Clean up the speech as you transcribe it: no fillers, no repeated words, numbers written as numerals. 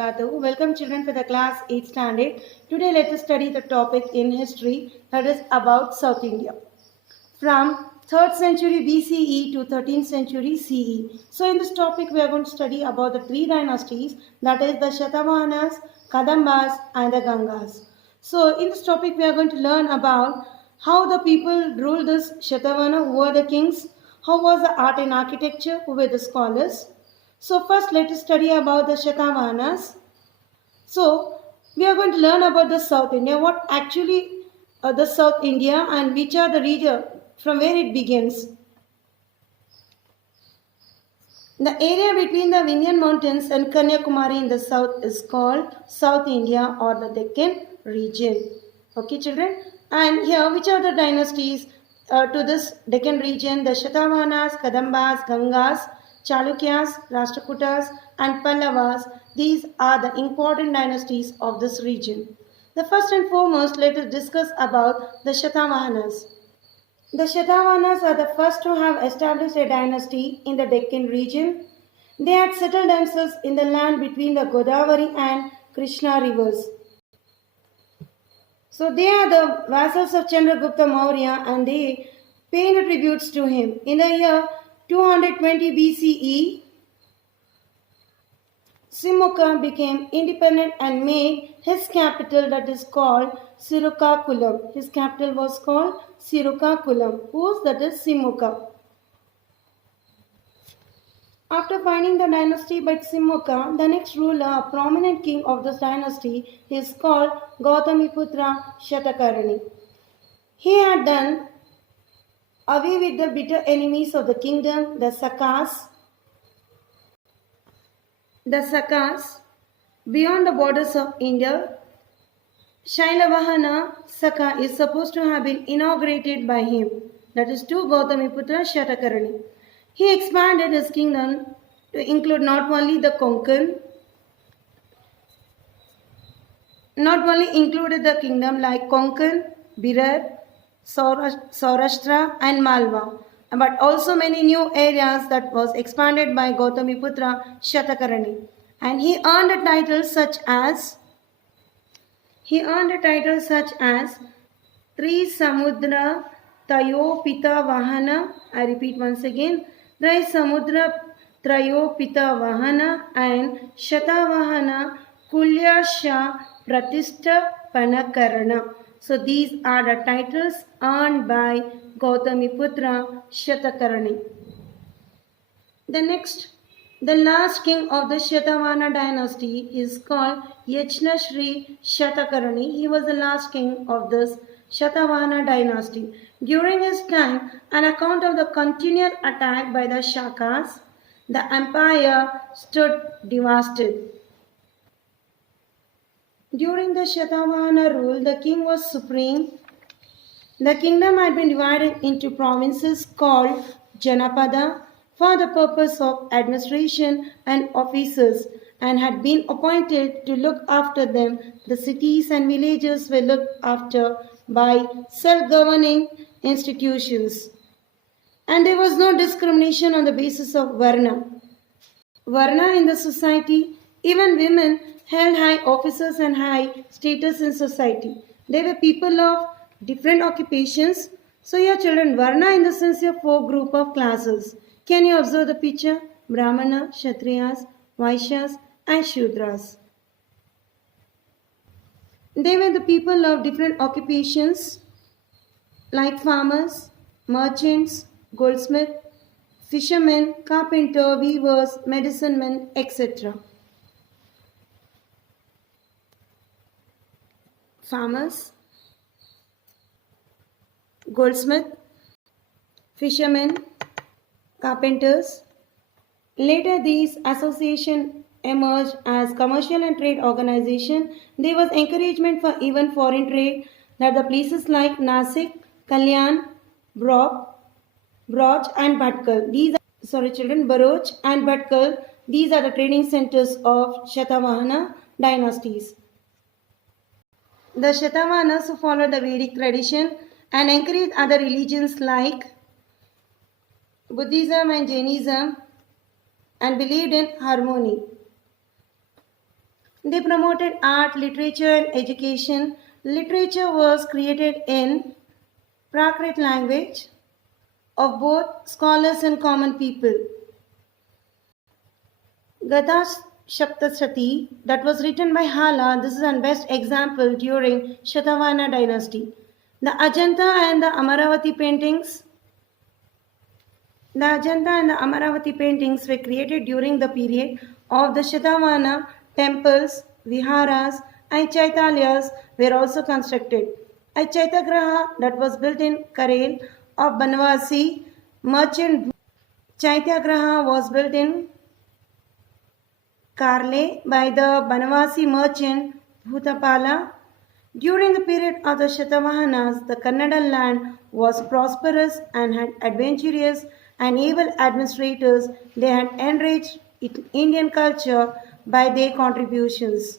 wabarakatuh. Welcome children for the class 8th standard. Today let us study the topic in history, that is about South India. From 3rd century BCE to 13th century CE. So in this topic we are going to study about the three dynasties, that is the Shatavahanas, Kadambas and the Gangas. So in this topic we are going to learn about how the people ruled this Shatavahana, who were the kings, how was the art and architecture, who were the scholars. So first let us study about the Shatavahanas. So we are going to learn about the South India, what actually the South India and which are the region from where it begins. The area between the Vindhyan Mountains and Kanyakumari in the south is called South India or the Deccan region. Okay children, and here which are the dynasties to this Deccan region? The Shatavahanas, Kadambas, Gangas, Chalukyas, Rashtrakutas and Pallavas. These are the important dynasties of this region. The first and foremost, let us discuss about the Shatavahanas. The Shatavahanas are the first to have established a dynasty in the Deccan region. They had settled themselves in the land between the Godavari and Krishna rivers. So they are the vassals of Chandragupta Maurya and they paid tributes to him. In the year 220 BCE, Simukha became independent and made his capital, that is called Sirikakulam. His capital was called Sirikakulam. Whose? That is Simukha. After finding the dynasty by Simukha, the next ruler, a prominent king of this dynasty, is called Gautamiputra Shatakarni. He had done away with the bitter enemies of the kingdom, the Sakas. The Sakas, beyond the borders of India. Shailavahana Saka is supposed to have been inaugurated by him, that is to Gautamiputra Shatakarni. He expanded his kingdom to include not only the Konkan, not only included the kingdom like Konkan, Birar, Saurashtra and Malwa, but also many new areas that was expanded by Gautamiputra Shatakarni. And he earned a title such as Tri Samudra Tayo Pita Vahana. I repeat once again, Tri Samudra Trayo Pita Vahana and Shatavahana Kulya Shah Pratishta Panakarana. So these are the titles earned by Gautamiputra Shatakarni. The last king of the Shatavahana dynasty is called Yachnashri Shatakarni. He was the last king of this Shatavahana dynasty. During his time, on account of the continual attack by the Shakas, the empire stood devastated. During the Shatavahana rule, the king was supreme. The kingdom had been divided into provinces called Janapada for the purpose of administration and officers and had been appointed to look after them. The cities and villages were looked after by self-governing institutions. And there was no discrimination on the basis of Varna. Varna in the society, even women held high offices and high status in society. They were people of different occupations. So your children, Varna in the sense of four group of classes. Can you observe the picture? Brahmana, Kshatriyas, Vaishyas and Shudras. They were the people of different occupations like farmers, merchants, goldsmith, fishermen, carpenter, weavers, medicine men, etc. Farmers, goldsmith, fishermen, carpenters. Later these associations emerged as commercial and trade organization. There was encouragement for even foreign trade, that the places like Nasik, Kalyan, Bharuch and Bhatkal. Bharuch and Bhatkal. These are the trading centers of Shatavahana dynasties. The Shatavahanas followed the Vedic tradition and encouraged other religions like Buddhism and Jainism and believed in harmony. They promoted art, literature, and education. Literature was created in Prakrit language of both scholars and common people. Gata Shaptasati, that was written by Hala, this is the best example during Shatavahana dynasty. The Ajanta and the Amaravati paintings were created during the period of the Shatavahana. Temples, viharas, and chaitalyas were also constructed. A chaitagraha that was built in Karel of Banvasi merchant Chaityagraha was built in Karle by the Banavasi merchant Bhutapala. During the period of the Shatavahanas, the Kannada land was prosperous and had adventurous and able administrators. They had enriched Indian culture by their contributions.